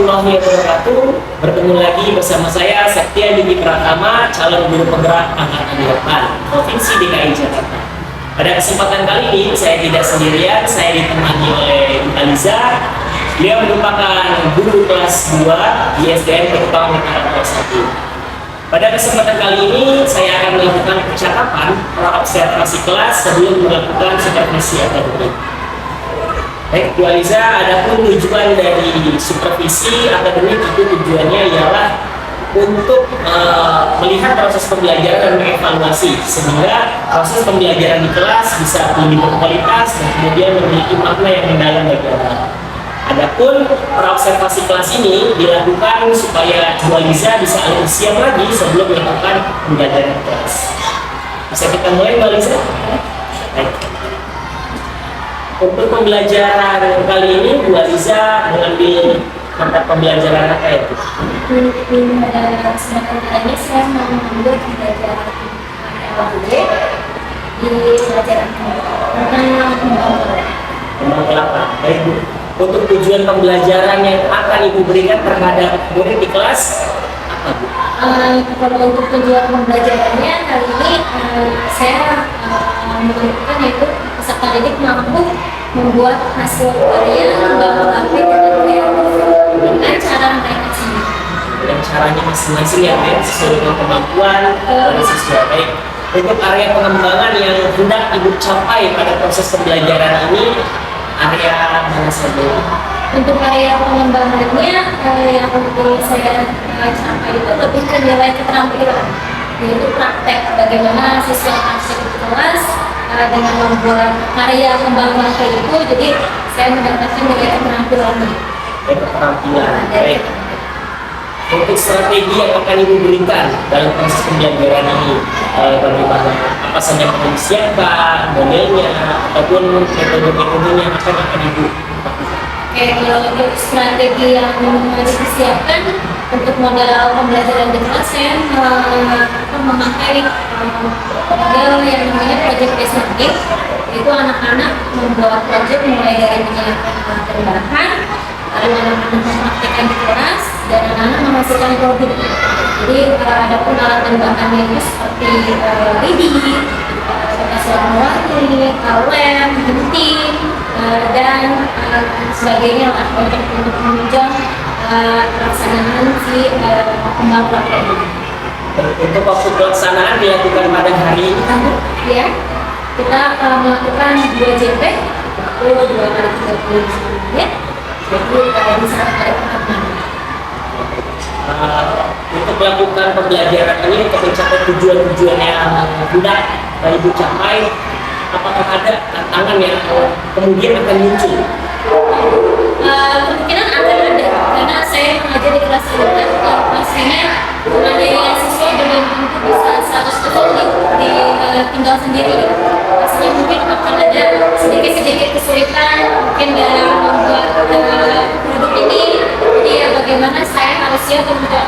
warahmatullahi wabarakatuh. Bertemu lagi bersama saya Septia Diki Pratama, calon guru penggerak angkatan 8 Provinsi DKI Jakarta. Pada kesempatan kali ini saya tidak sendirian, saya ditemani oleh Bu Aliza. Beliau merupakan guru kelas 2 di SDN Kepang Angkatan 1. Pada kesempatan kali ini saya akan melakukan percakapan observasi kelas sebelum melakukan supervisi akademik. Baik, Bu Aliza, adapun tujuan dari supervisi akademik itu tujuannya ialah untuk melihat proses pembelajaran dan mengevaluasi sehingga proses pembelajaran di kelas bisa lebih berkualitas dan kemudian memiliki makna yang mendalam bagi anak. Adapun observasi kelas ini dilakukan supaya Bu Aliza bisa lebih siap lagi sebelum melakukan pembelajaran di kelas. Bisa kita mulai, Bu Aliza? Baik. Untuk pembelajaran kali ini, Bu Aliza mengambil mata pembelajaran apa ya? Pada kesempatan ini saya mau mengambil pembelajaran LHJ di pelajaran tentang Kembang kelapa. Baik, Bu. Untuk tujuan pembelajaran yang akan Ibu berikan terhadap murid di kelas apa, Bu? Kalau untuk tujuan pembelajarannya kali ini saya menentukan yaitu peserta didik mampu membuat hasil karya kembang api dengan kreatif dengan cara mereka sendiri. Dan caranya masing-masing ya, Ben, sesuai dengan kemampuan dari siswa. Baik. Untuk area pengembangan yang hendak Ibu capai pada proses pembelajaran ini, area mana saja? Untuk area pengembangannya yang ingin saya capai itu lebih ke nilai keterampilan, yaitu praktek bagaimana siswa masuk di kelas dengan membuat karya kembang api itu, jadi saya mendapatkan nilai keterampilannya. Keterampilan. Baik. Untuk strategi yang akan Ibu berikan dalam proses pembelajaran ini, bagaimana? Apa saja yang perlu disiapkan, modelnya, ataupun metode-metodenya yang akan Ibu lakukan? Oke, kalau untuk strategi yang harus disiapkan untuk model pembelajaran di kelas, saya memakai model yang namanya project based learning, yaitu anak-anak membuat project mulai dari menyiapkan bahan, lalu anak-anak mempraktikkan di kelas, dan anak-anak menghasilkan produk. Jadi ada pun alat dan bahannya itu seperti lidi, kertas warna-warni, lem, gunting, dan sebagainya lah untuk menunjang pelaksanaan si kembang api ini. Untuk waktu pelaksanaan dilakukan pada hari ini kan, Bu? Ya, kita melakukan 2 JP, itu 2 kali 30 menit, jadi bisa kali pertemuan. Untuk melakukan pembelajaran ini untuk mencapai tujuan-tujuan yang hendak Ibu capai, apakah ada tantangan yang kemudian akan muncul? Kemungkinan akan ada, karena saya mengajar di kelas rendah yang pastinya ada siswa belum tentu bisa 100% tinggal sendiri. Pastinya mungkin akan ada sedikit-sedikit kesulitan mungkin dalam membuat produk ini. Jadi ya bagaimana saya harus siap untuk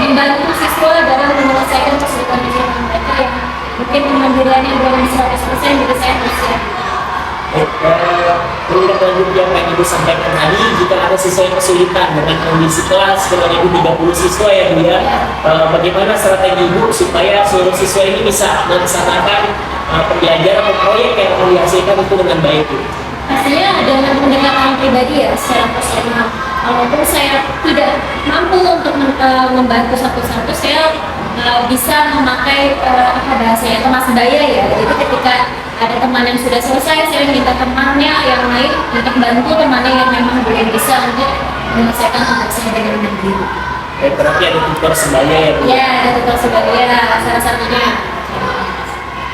membantu siswa dalam menyelesaikan kesulitan mereka yang mungkin kemandiriannya belum 100%, jadi saya harus siap. Untuk lanjut yang Ibu sampaikan tadi, jika ada siswa yang kesulitan dengan kondisi kelas dengan Ibu 30 siswa ya, Bu ya, bagaimana strategi Ibu supaya seluruh siswa ini bisa melaksanakan pembelajaran atau proyek yang akan dihasilkan itu dengan baik, Bu? Pastinya dengan pendekatan pribadi ya, secara personal. Walaupun saya tidak mampu untuk membantu satu-satu, saya bisa memakai bahasanya teman sebaya ya. Jadi ketika ada teman yang sudah selesai, saya minta temannya yang lain untuk bantu temannya yang memang belum bisa untuk menyelesaikan tugasnya dengan mandiri. Berarti ada tutor sebaya ya, Bu? Ya, ada tutor sebaya salah satunya.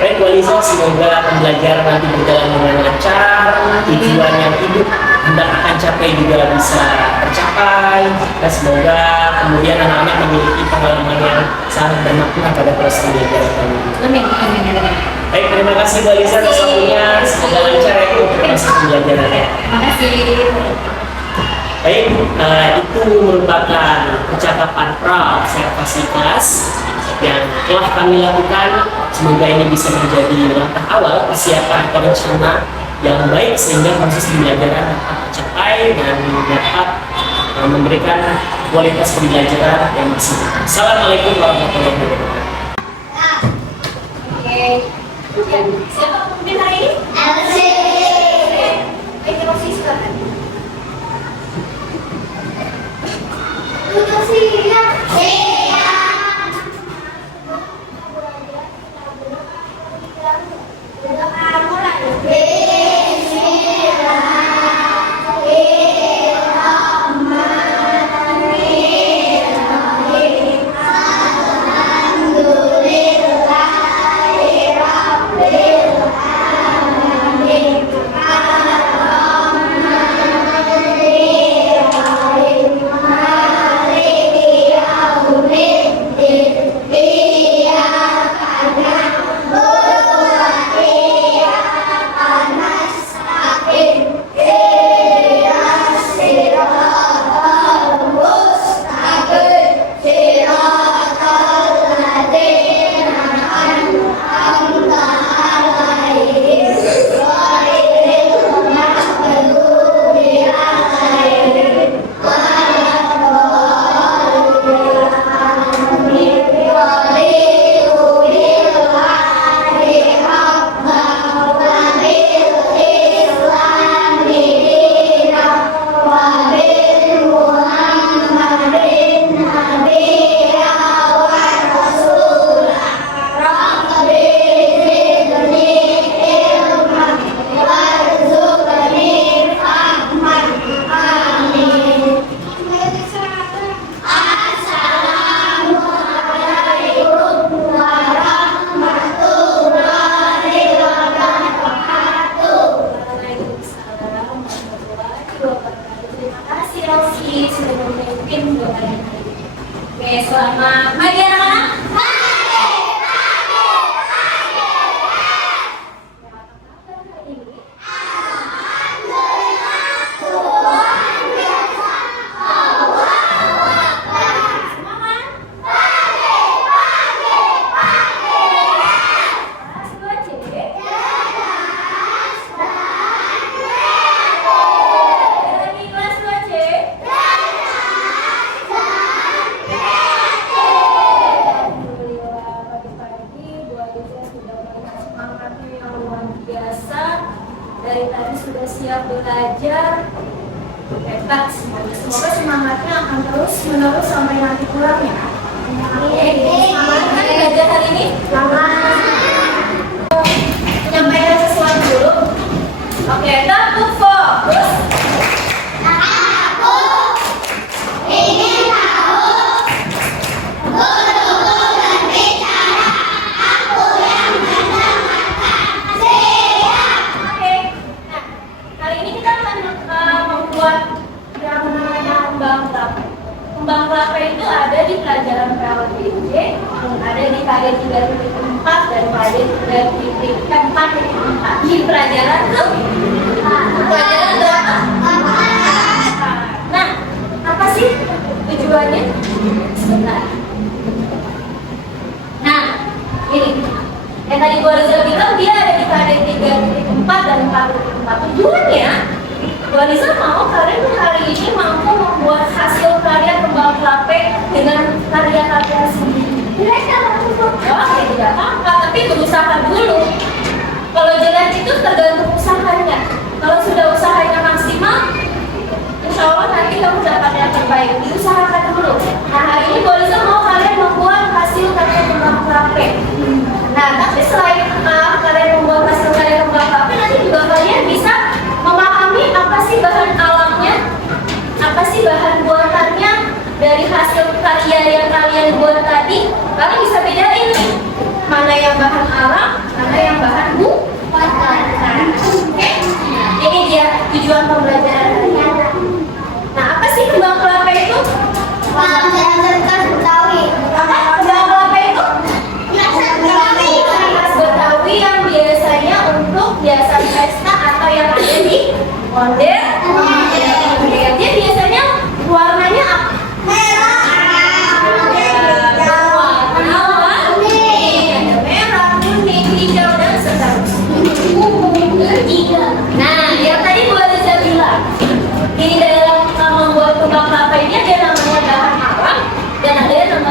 Baik, Bu Aliza, semoga pembelajaran nanti berjalan dengan lancar, tujuan yang Ibu hendak akan capai juga bisa tercapai, dan semoga kemudian anak-anak memiliki pengalaman yang sangat bermakna pada proses pembelajaran kali ini. Amin, amin, amin. Baik, terima kasih Bu Aliza atas waktunya, semoga lancar ya untuk proses pembelajarannya. Terima kasih. Baik, itu merupakan percakapan pra-observasi kelas yang telah kami lakukan. Semoga ini bisa menjadi langkah awal persiapan rencana yang baik sehingga proses pembelajaran dapat tercapai dan dapat memberikan kualitas pembelajaran yang maksimal. Assalamualaikum warahmatullahi wabarakatuh. Oke. Siapa pemimpin hari ini? Elsie. Oke, Rosi silakan. Udah siap. Oke, selamat pagi anak-anak. Dari tadi sudah siap belajar, hebat semuanya. Semoga semangatnya akan terus menerus sampai nanti pulang ya. Oke, semangat kan belajar hari ini? Semangat. Menyampaikan sesuatu dulu. Oke, takut fokus. Aku ingin tahu guru berbicara, aku yang mendengarkan. Oke, nah kali ini kita akan membuat yang namanya kembang kelapa. Kembang kelapa itu ada di pelajaran PLBJ, ada di KD 3.4 dan KD 3.4. Di pelajaran tuh pelajaran berapa? Nah, apa sih tujuannya? Sebentar. Nah, ini yang tadi gua Rizal bilang dia ada di KD 3.4 dan 4.4. Tujuannya Gua Rizal mau kalian hari ini mampu membuat hasil karya kembang kelapa dengan karya-karya sendiri. Oh, tidak apa-apa, tapi berusaha dulu. Kalau jelek itu tergantung usahanya. Kalau sudah usahanya maksimal, insya Allah nanti kamu dapat yang terbaik. Diusahakan dulu. Nah, hari ini Gua Rizal mau kalian membuat hasil karya kembang kelapa. Nah, tapi selain kalian membuat hasil karya kembang kelapa, nanti juga kalian bisa memahami apa sih bahan alamnya, apa sih bahan buatannya dari hasil karya yang kalian buat tadi. Kalian bisa bedain nih, mana yang bahan alam, mana yang bahan buatan. Oke, ini dia tujuan pembelajaran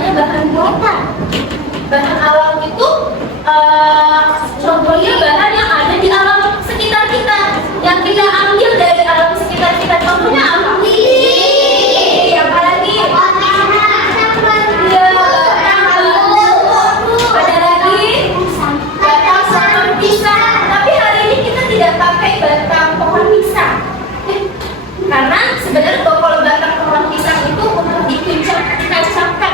ada bahan buatan. Bahan alam itu contohnya bahan yang ada di alam sekitar kita, yang kita ambil dari alam sekitar kita. Contohnya apa? Apalagi? Ya, ada lagi batang pohon pisang. Tapi hari ini kita tidak pakai batang pohon pisang, karena sebenarnya kalau batang pohon pisang itu untuk ditancapkan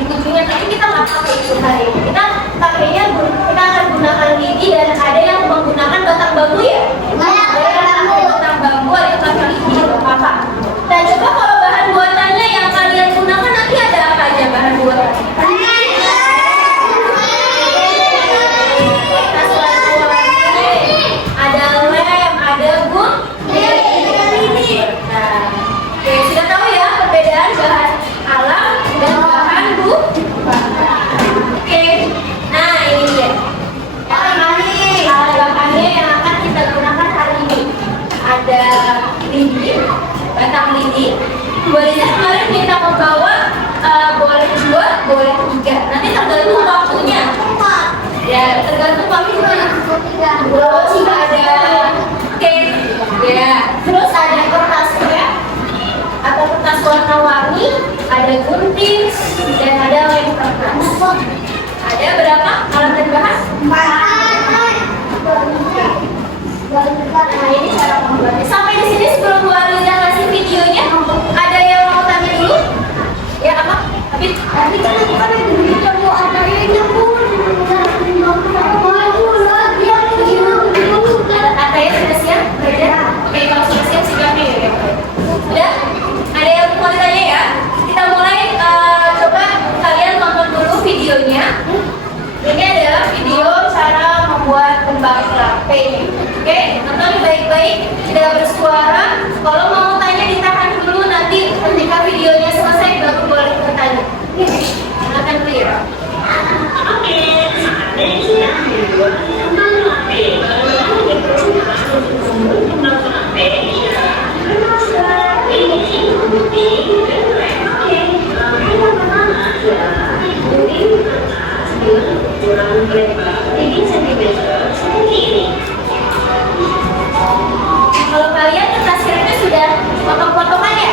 di ujungnya, tapi kita nggak pakai itu hari ini. Kita pakainya, kita akan gunakan lidi, dan ada yang menggunakan batang bambu ya. Ada yang pakai batang bambu, ada yang pakai lidi, apa? Dan coba kalau bahan buatannya yang kalian gunakan nanti ada apa aja bahan buatannya? Ada lem, ada gun, ini. Nah, oke, sudah tahu ya perbedaan bahan alam dan bahan Oke, nah ini dia. Bahannya yang akan kita gunakan hari ini ada lidi, batang lidi. Bu Liza kemarin kita membawa boleh 2, boleh 3. Nanti tergantung waktunya. Ya, tergantung waktunya. Terus ada cake, ya. Terus ada kertas krep atau kertas warna-warni, ada gunting, dan ada lem kertas. Ada berapa alat dan bahan? 4. Nah, ini cara membuatnya. Sampai di sini sebelum Bu Aliza kasih videonya, ada yang mau tanya dulu? Ya apa? Tapi kan nanti kan ada video mau ada yang Ataya sudah siap? Oke, kalau sudah siap siapnya ya. Sudah? Ada yang mau ditanya ya? Kita mulai, coba kalian nonton dulu videonya. Ini adalah video cara membuat kembang api. Oke, nonton baik-baik, tidak bersuara. Kalau mau tanya ditahan dulu, nanti ketika videonya selesai baru boleh bertanya. Silakan clear. Kalau kalian kertas krepnya sudah potong-potongan ya?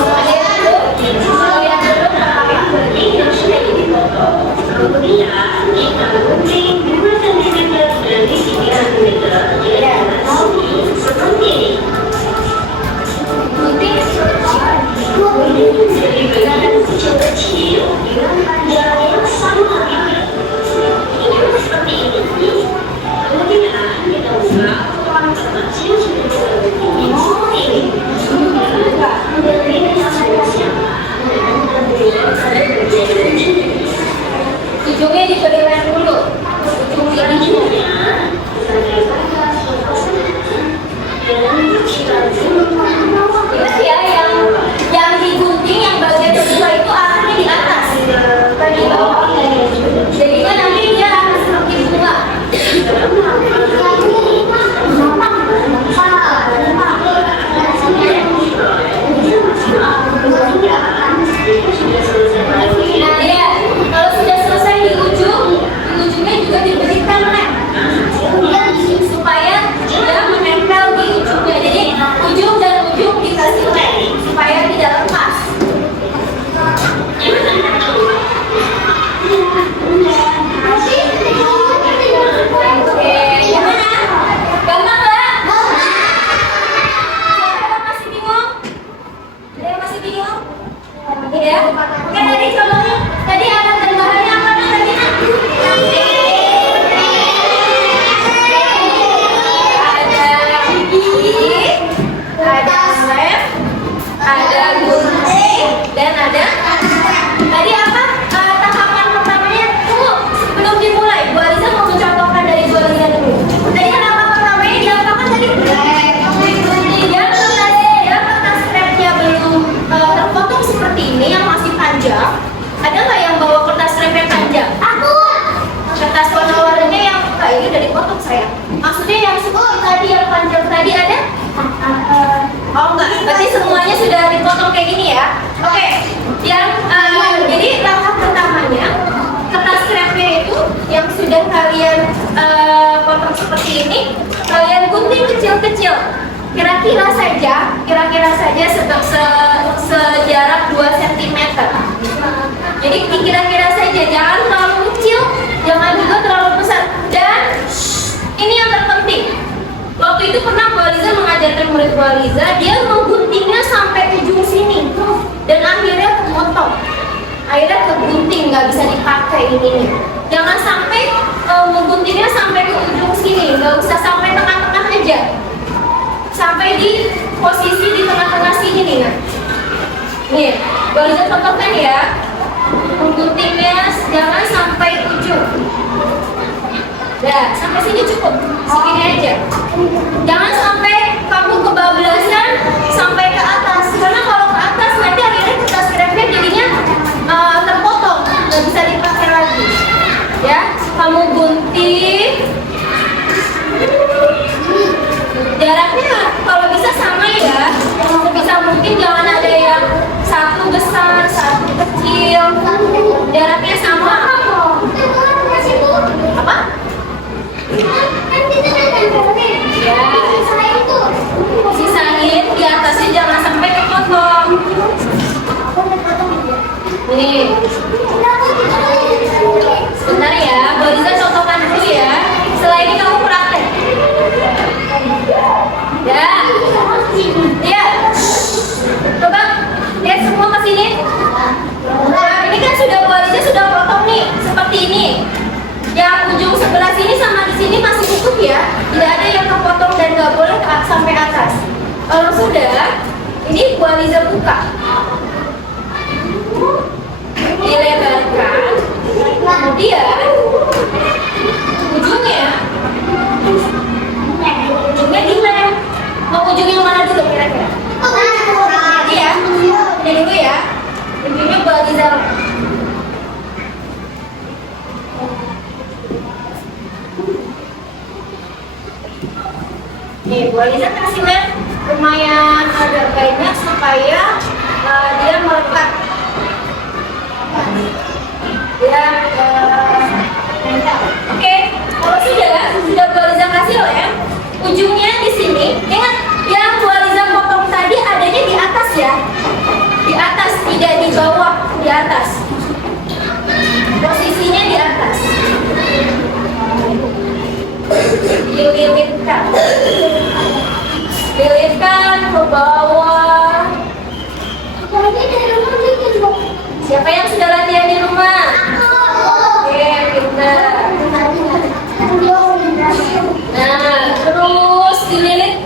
Ada yang belum? Kalau yang belum, sudah dipotong. Ujungnya diberi lem dulu. Ingat ya, yang digunting, yang bagian kedua itu arahnya di atas, bukan di bawah. Jadinya nanti dia akan seperti bunga. Nah ya, kalau sudah selesai di ujungnya juga diberikan lem supaya dia menempel di ujungnya. Jadi ujung dan ujung dikasih lem supaya tidak lepas. Oke, gimana? Gampang nggak? Ada yang masih bingung? Ada yang masih bingung? Ya. Oke, tadi contohnya, tadi alat dan bahannya apa tadi? Ada gigi, ada lem, ada gunting, dan ada tadi apa? Tahapan pertamanya dulu sebelum dimulai. Bu Aliza mau mencontohkan dari Bu Aliza dulu. Tadi tahapan pertamanya diapakan tadi? Ya, belum tadi ya, kertas krepnya belum terpotong seperti ini yang masih panjang. Ada nggak yang bawa kertas krep yang panjang? Aku. Kertas warna-warninya yang ini udah dipotong saya. Maksudnya yang tadi yang panjang tadi ada? Oh enggak, berarti semuanya sudah dipotong kayak gini ya. Oke, di potong seperti ini, kalian gunting kecil-kecil. Kira-kira saja sejarak 2 cm. Jadi kira-kira saja, jangan terlalu kecil, jangan juga terlalu besar. Dan ini yang terpenting. Waktu itu pernah Bu Aliza mengajarkan murid Bu Aliza, dia mengguntingnya sampai ujung sini dan akhirnya kepotong. Akhirnya kegunting, nggak bisa dipakai ininya. Jangan sampai mengguntingnya sampai ke ujung sini, nggak usah sampai tengah-tengah aja. Sampai di posisi di tengah-tengah sini nih. Nah. Nih, Bu Aliza contohkan ya. Mengguntingnya jangan sampai ujung. Nah, sampai sini cukup, segini aja. Jangan sampai kamu kebablasan sampai ke atas, karena kalau ke atas nanti akhirnya kertas kremnya jadinya terpotong, nggak bisa dipakai lagi. Ya, kamu gunting. Jaraknya kalau bisa sama ya, sebisa mungkin jangan ada yang satu besar, satu kecil. Jaraknya sama. Apa? Ya, sisain di atasnya jangan sampai kepotong. Nih, sebentar ya, Bu Aliza contohkan dulu ya. Setelah ini kamu praktek. Ya, ya. Coba lihat semua ke sini. Nah, ini kan sudah Bu Aliza sudah potong nih, seperti ini. Yang ujung sebelah sini sama di sini masih utuh ya, tidak ada yang kepotong dan nggak boleh sampai atas. Kalau sudah, ini Bu Aliza buka, dilebarkan, kemudian ujungnya dilem. Mau ujung yang mana dulu kira-kira? Ini ya, ini dulu ya. Ujungnya Bu Aliza. Nih, Bu Aliza kasih lem lumayan agak banyak supaya dia melekat. Dia nempel. Oke, kalau sudah Bu Aliza kasih lem, ujungnya di sini. Ingat, yang Bu Aliza potong tadi adanya di atas ya. Di atas, tidak di bawah, di atas. Posisinya di atas. Dililitkan ke bawah. Siapa yang sudah latihan di rumah? Oke, pintar. Nah, terus dililit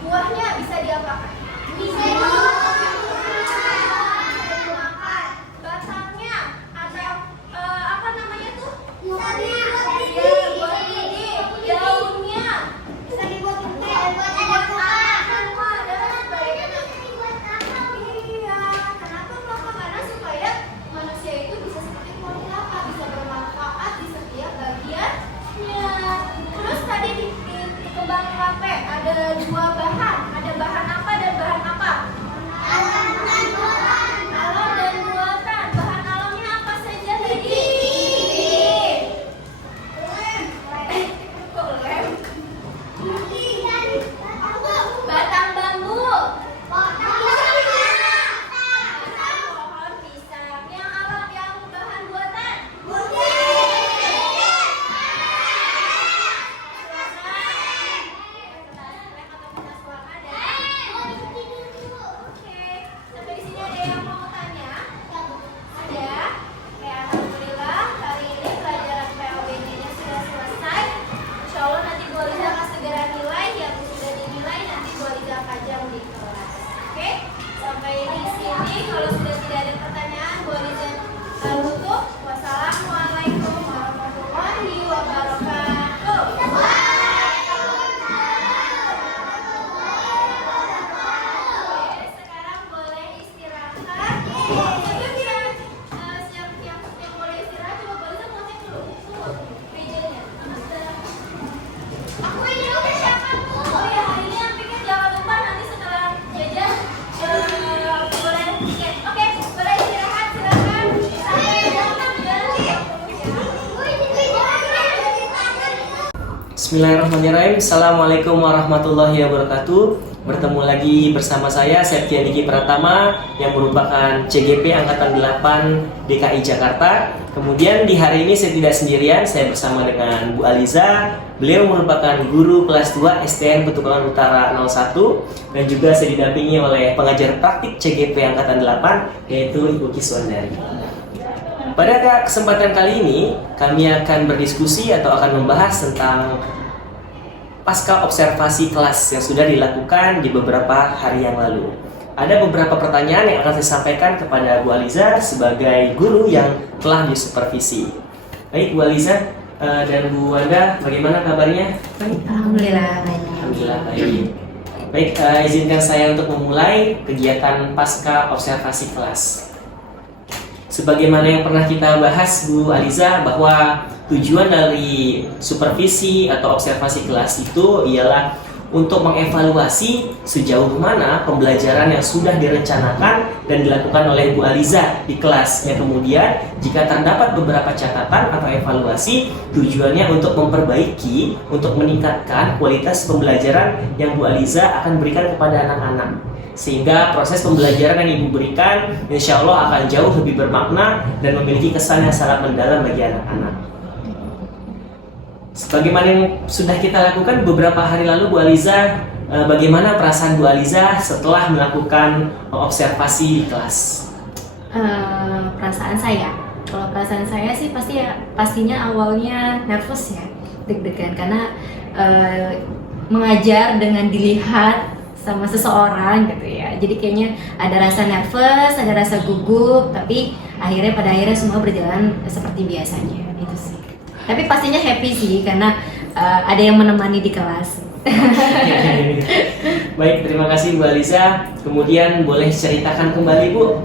Buahnya bisa diapakan? Bisa dimakan. Batangnya ada apa namanya tuh? Bisa dibuat gigi. Daunnya bisa dibuat rumah dan sebagainya. Iya, kenapa Papa? Karena supaya manusia itu bisa seperti pohon kelapa, bisa bermanfaat di setiap bagiannya. Terus tadi di kembang kelapa ada dua bahan. Ada bahan apa dan bahan apa? Alam dan buatan. Bahan alamnya apa saja tadi? Kok lem? Batang bambu. Batang pohon pisang. Yang alam, yang bahan buatan. Oke, sampai di sini ada yang mau tanya? Ada? Oke, alhamdulillah kali ini pelajaran POB-nya sudah selesai. Insya Allah nanti Bu Liza akan segera nilai yang sudah dinilai, nanti Bu Liza pajang di kelas. Oke, sampai di sini. Kalau sudah tidak ada pertanyaan, Bu Liza tutup. Wassalamualaikum warahmatullahi wabarakatuh. Oke, sekarang boleh istirahat. Itu yang boleh istirahat coba boleh mau cek dulu. Mejanya. Aku ini udah siapa Bu? Oh ya, hari ini yang pikir jangan lupa nanti setelah jajan boleh tiket. Oke, boleh istirahat silakan. Sampai jam 6. Bismillahirrahmanirrahim. Assalamualaikum warahmatullahi wabarakatuh. Bertemu lagi bersama saya Septia Diki Pratama yang merupakan CGP Angkatan 8 DKI Jakarta. Kemudian di hari ini saya tidak sendirian, saya bersama dengan Bu Aliza. Beliau merupakan guru kelas 2 STN Petukangan Utara 01 dan juga saya didampingi oleh pengajar praktik CGP Angkatan 8 yaitu Ibu Kiswandari. Pada kesempatan kali ini kami akan berdiskusi atau akan membahas tentang pasca observasi kelas yang sudah dilakukan di beberapa hari yang lalu. Ada beberapa pertanyaan yang akan saya sampaikan kepada Bu Aliza sebagai guru yang telah disupervisi. Baik Bu Aliza dan Bu Wanda, bagaimana kabarnya? Alhamdulillah baik. Alhamdulillah baik. Baik, izinkan saya untuk memulai kegiatan pasca observasi kelas. Sebagaimana yang pernah kita bahas Bu Aliza, bahwa tujuan dari supervisi atau observasi kelas itu ialah untuk mengevaluasi sejauh mana pembelajaran yang sudah direncanakan dan dilakukan oleh Bu Aliza di kelas. Yang kemudian jika terdapat beberapa catatan atau evaluasi, tujuannya untuk memperbaiki, untuk meningkatkan kualitas pembelajaran yang Bu Aliza akan berikan kepada anak-anak. Sehingga proses pembelajaran yang Ibu berikan insya Allah akan jauh lebih bermakna dan memiliki kesan yang sangat mendalam bagi anak-anak. Sebagaimana yang sudah kita lakukan beberapa hari lalu, Bu Aliza, bagaimana perasaan Bu Aliza setelah melakukan observasi di kelas? Perasaan saya, kalau perasaan saya sih pastinya awalnya nervous ya, deg-degan karena mengajar dengan dilihat sama seseorang gitu ya. Jadi kayaknya ada rasa nervous, ada rasa gugup, tapi pada akhirnya semua berjalan seperti biasanya itu sih. Tapi pastinya happy sih karena ada yang menemani di kelas. Baik, terima kasih Bu Aliza. Kemudian boleh ceritakan kembali Bu,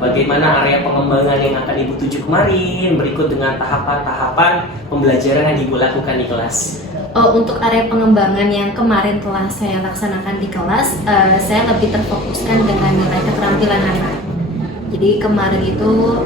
bagaimana area pengembangan yang akan Ibu tuju kemarin, berikut dengan tahapan-tahapan pembelajaran yang Ibu lakukan di kelas. Untuk area pengembangan yang kemarin telah saya laksanakan di kelas, saya lebih terfokuskan dengan nilai keterampilan anak. Jadi kemarin itu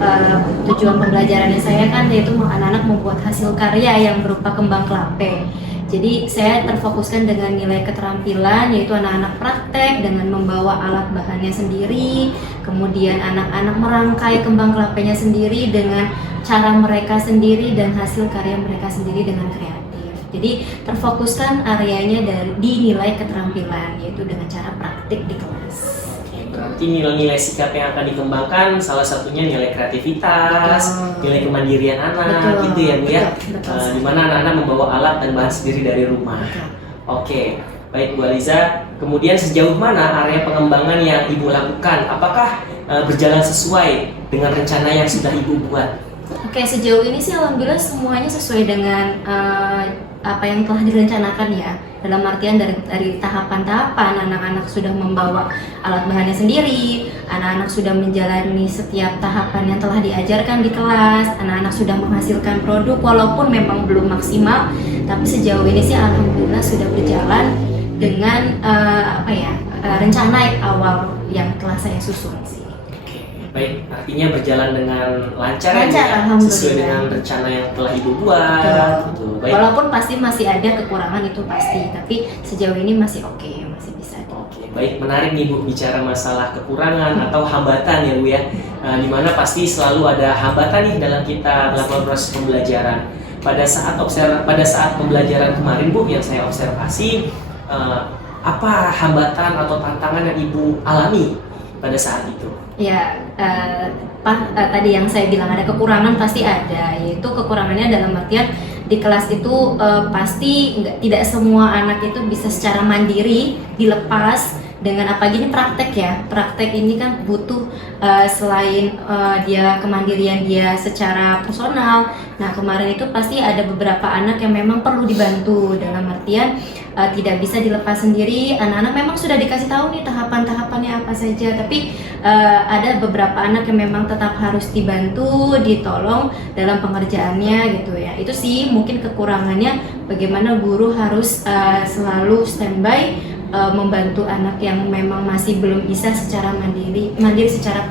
tujuan pembelajarannya saya kan yaitu anak-anak membuat hasil karya yang berupa kembang kelapa. Jadi saya terfokuskan dengan nilai keterampilan yaitu anak-anak praktek dengan membawa alat bahannya sendiri, kemudian anak-anak merangkai kembang kelapanya sendiri dengan cara mereka sendiri dan hasil karya mereka sendiri dengan kreatif. Jadi terfokuskan areanya di nilai keterampilan yaitu dengan cara praktik di kelas. Berarti nilai-nilai sikap yang akan dikembangkan salah satunya nilai kreativitas, nilai kemandirian anak, gitu ya Bu ya. Dimana anak-anak membawa alat dan bahan sendiri dari rumah. Oke, Baik Bu Aliza, kemudian sejauh mana area pengembangan yang Ibu lakukan? Apakah berjalan sesuai dengan rencana yang sudah Ibu buat? Oke, sejauh ini sih alhamdulillah semuanya sesuai dengan apa yang telah direncanakan ya. Dalam artian dari tahapan-tahapan, anak-anak sudah membawa alat bahannya sendiri, anak-anak sudah menjalani setiap tahapan yang telah diajarkan di kelas, anak-anak sudah menghasilkan produk walaupun memang belum maksimal, tapi sejauh ini sih alhamdulillah sudah berjalan dengan rencana awal yang telah saya susun sih. Baik, artinya berjalan dengan lancar, Lancar, ya, alhamdulillah. sesuai dengan rencana yang telah Ibu buat. Gitu. Baik. Walaupun pasti masih ada kekurangan itu pasti, tapi sejauh ini masih oke, masih bisa. Oke, baik, menarik nih Bu bicara masalah kekurangan atau hambatan ya Bu ya. Dimana pasti selalu ada hambatan nih dalam kita melakukan proses pembelajaran. Pada saat pembelajaran kemarin Bu yang saya observasi, apa hambatan atau tantangan yang Ibu alami pada saat itu? Ya, tadi yang saya bilang ada kekurangan pasti ada, yaitu kekurangannya dalam artian di kelas itu pasti tidak semua anak itu bisa secara mandiri dilepas dengan apalagi ini praktek ya. Praktek ini kan butuh selain dia kemandirian dia secara personal. Nah, kemarin itu pasti ada beberapa anak yang memang perlu dibantu dalam artian tidak bisa dilepas sendiri. Anak-anak memang sudah dikasih tahu nih tahapan-tahapannya apa saja, tapi ada beberapa anak yang memang tetap harus dibantu, ditolong dalam pengerjaannya gitu ya. Itu sih mungkin kekurangannya, bagaimana guru harus selalu standby membantu anak yang memang masih belum bisa secara mandiri secara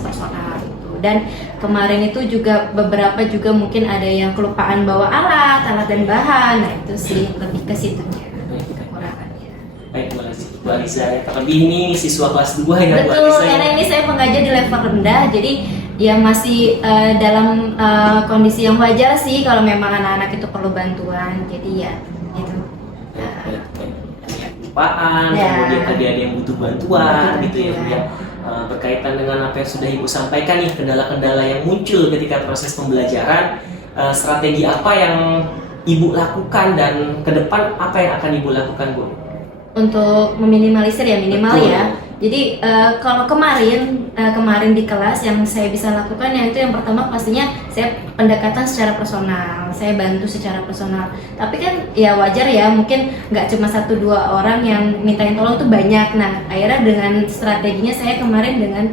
personal gitu. Dan kemarin itu juga beberapa juga mungkin ada yang kelupaan bawa alat dan bahan. Nah, itu sih lebih ke situnya kekurangannya. Baik Bu Aliza, ya. Terlebih ini siswa kelas 2 ya Bu Betul, Aliza. karena ini saya pengajar di level rendah, jadi dia masih dalam kondisi yang wajar sih kalau memang anak-anak itu perlu bantuan. Jadi ya itu. Kelupaan, Ya. kemudian tadi ada yang butuh bantuan gitu ya Bu ya. Ya. Berkaitan dengan apa yang sudah Ibu sampaikan nih, kendala-kendala yang muncul ketika proses pembelajaran, strategi apa yang Ibu lakukan dan ke depan apa yang akan Ibu lakukan Bu? Untuk meminimalisir ya minimal Betul. ya. Jadi kalau kemarin di kelas yang saya bisa lakukan yaitu yang pertama pastinya saya pendekatan secara personal, saya bantu secara personal. Tapi kan ya wajar ya, mungkin nggak cuma 1-2 orang yang mintain tolong itu banyak. Nah, akhirnya dengan strateginya saya kemarin dengan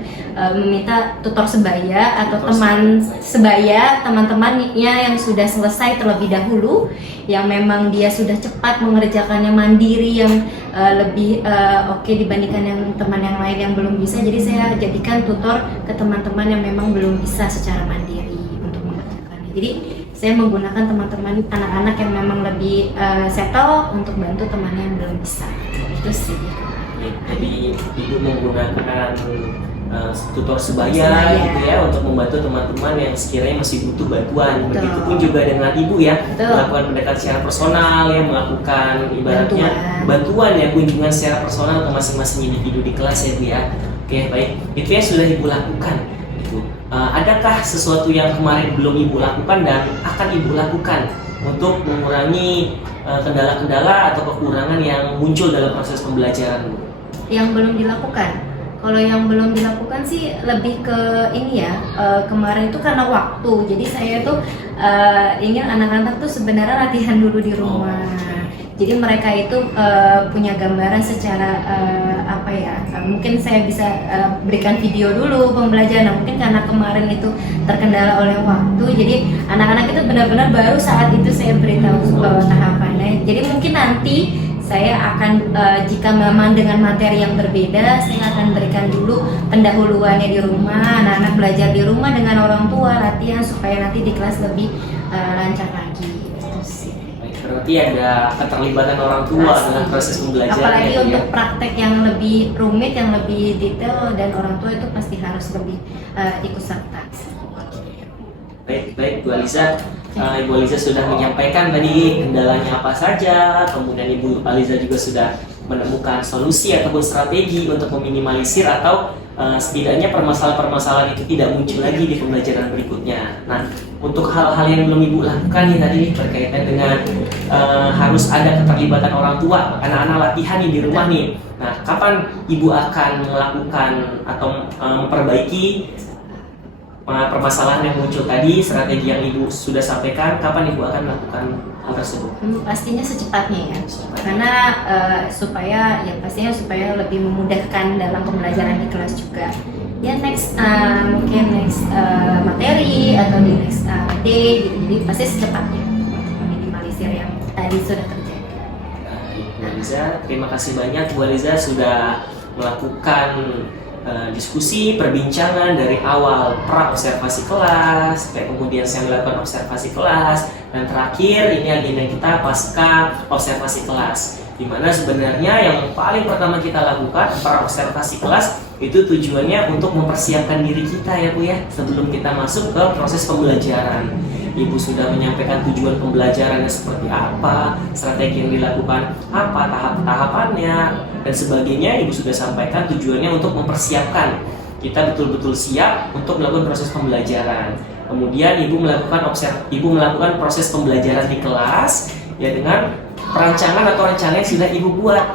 meminta tutor sebaya atau teman sebaya, teman-temannya yang sudah selesai terlebih dahulu, yang memang dia sudah cepat mengerjakannya mandiri, yang lebih oke dibandingkan yang teman yang lain yang belum bisa. Jadi saya jadikan tutor ke teman-teman yang memang belum bisa secara mandiri untuk mengerjakannya. Jadi saya menggunakan teman-teman anak-anak yang memang lebih settle untuk bantu temannya yang belum bisa. Itu sih. Jadi Ibu menggunakan tutor sebaya gitu ya untuk membantu teman-teman yang sekiranya masih butuh bantuan. Betul. Begitupun juga dengan Ibu ya, Betul. melakukan pendekatan secara personal ya, melakukan ibaratnya bantuan ya, kunjungan secara personal ke masing-masing individu di kelas ya Bu ya. Oke, baik, itu yang sudah Ibu lakukan gitu. Adakah sesuatu yang kemarin belum Ibu lakukan dan akan Ibu lakukan untuk mengurangi kendala-kendala atau kekurangan yang muncul dalam proses pembelajaran Bu? Yang belum dilakukan. Kalau yang belum dilakukan sih lebih ke ini ya, kemarin itu karena waktu. Jadi saya tuh ingin anak-anak tuh sebenarnya latihan dulu di rumah. Jadi mereka itu punya gambaran secara mungkin saya bisa berikan video dulu pembelajaran. Nah, mungkin karena kemarin itu terkendala oleh waktu, jadi anak-anak itu benar-benar baru saat itu saya beritahu tahapannya. Jadi mungkin nanti saya akan jika memang dengan materi yang berbeda, saya akan berikan dulu pendahuluannya di rumah, anak-anak belajar di rumah dengan orang tua, latihan supaya nanti di kelas lebih lancar lagi. Itu sih. Berarti ada keterlibatan orang tua dalam proses pembelajaran. Apalagi ya, untuk praktek yang lebih rumit, yang lebih detail, dan orang tua itu pasti harus lebih ikut serta. Baik Bu Aliza. Ibu Aliza sudah menyampaikan tadi kendalanya apa saja, kemudian Ibu Aliza juga sudah menemukan solusi ataupun strategi untuk meminimalisir atau setidaknya permasalahan-permasalahan itu tidak muncul lagi di pembelajaran berikutnya. Nah, untuk hal-hal yang belum Ibu lakukan nih tadi nih berkaitan dengan harus ada keterlibatan orang tua, anak-anak latihan nih di rumah nih. Nah, kapan Ibu akan melakukan atau memperbaiki permasalahan yang muncul tadi, strategi yang Ibu sudah sampaikan, kapan Ibu akan melakukan hal tersebut? Pastinya secepatnya ya, karena supaya lebih memudahkan dalam pembelajaran di kelas juga. Ya mungkin next materi atau di next day gitu, jadi pasti secepatnya minimalisir yang tadi sudah terjadi. Bu Aliza, terima kasih banyak Bu Aliza sudah melakukan diskusi, perbincangan dari awal pra observasi kelas, kemudian saya melakukan observasi kelas, dan terakhir ini agenda kita pasca observasi kelas, di mana sebenarnya yang paling pertama kita lakukan pra observasi kelas itu tujuannya untuk mempersiapkan diri kita ya Bu ya, sebelum kita masuk ke proses pembelajaran. Ibu sudah menyampaikan tujuan pembelajarannya seperti apa, strategi yang dilakukan apa, tahap-tahapannya, dan sebagainya. Ibu sudah sampaikan tujuannya untuk mempersiapkan kita betul-betul siap untuk melakukan proses pembelajaran. Kemudian Ibu melakukan proses pembelajaran di kelas ya dengan perancangan atau rencana yang sudah Ibu buat.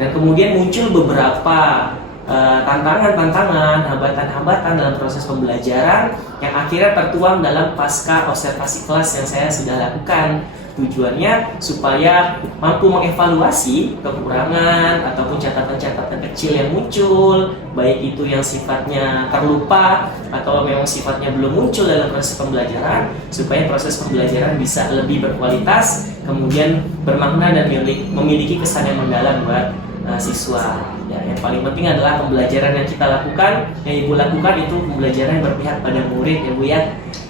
Dan kemudian muncul beberapa tantangan-tantangan, hambatan-hambatan dalam proses pembelajaran yang akhirnya tertuang dalam pasca observasi kelas yang saya sudah lakukan. Tujuannya supaya mampu mengevaluasi kekurangan ataupun catatan-catatan kecil yang muncul, baik itu yang sifatnya terlupa atau memang sifatnya belum muncul dalam proses pembelajaran, supaya proses pembelajaran bisa lebih berkualitas, kemudian bermakna dan memiliki kesan yang mendalam buat siswa. Ya, yang paling penting adalah pembelajaran yang kita lakukan, yang Ibu lakukan itu pembelajaran yang berpihak pada murid ya Bu ya.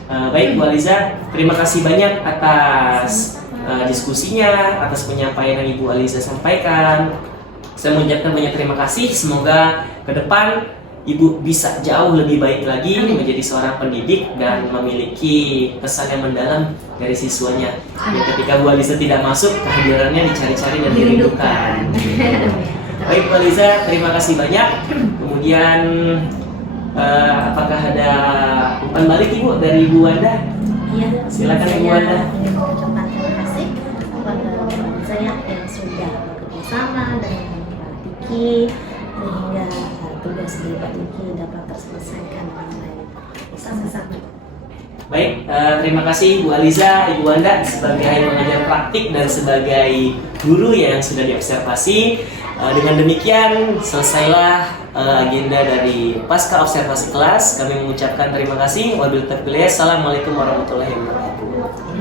Baik Bu Aliza, terima kasih banyak atas diskusinya, atas penyampaian yang Ibu Aliza sampaikan. Saya mengucapkan banyak terima kasih. Semoga ke depan Ibu bisa jauh lebih baik lagi menjadi seorang pendidik dan memiliki kesan yang mendalam dari siswanya. Ketika Bu Aliza tidak masuk, kehadirannya dicari-cari dan dirindukan. Baik Bu Aliza, terima kasih banyak. Kemudian apakah ada umpan balik Ibu dari Ibu Wanda? Iya, Silakan Ibu Wanda. Saya ucapkan terima kasih kepada saya yang sudah bekerja sama dengan Pak Diki sehingga tugas dari Pak Diki dapat terselesaikan dengan baik. Sama-sama. Baik, terima kasih Bu Aliza, Ibu Wanda sebagai pengajar praktik dan sebagai guru yang sudah diobservasi. Dengan demikian selesailah agenda dari pasca observasi kelas. Kami mengucapkan terima kasih. Wabillahi taufiq. Assalamualaikum warahmatullahi wabarakatuh.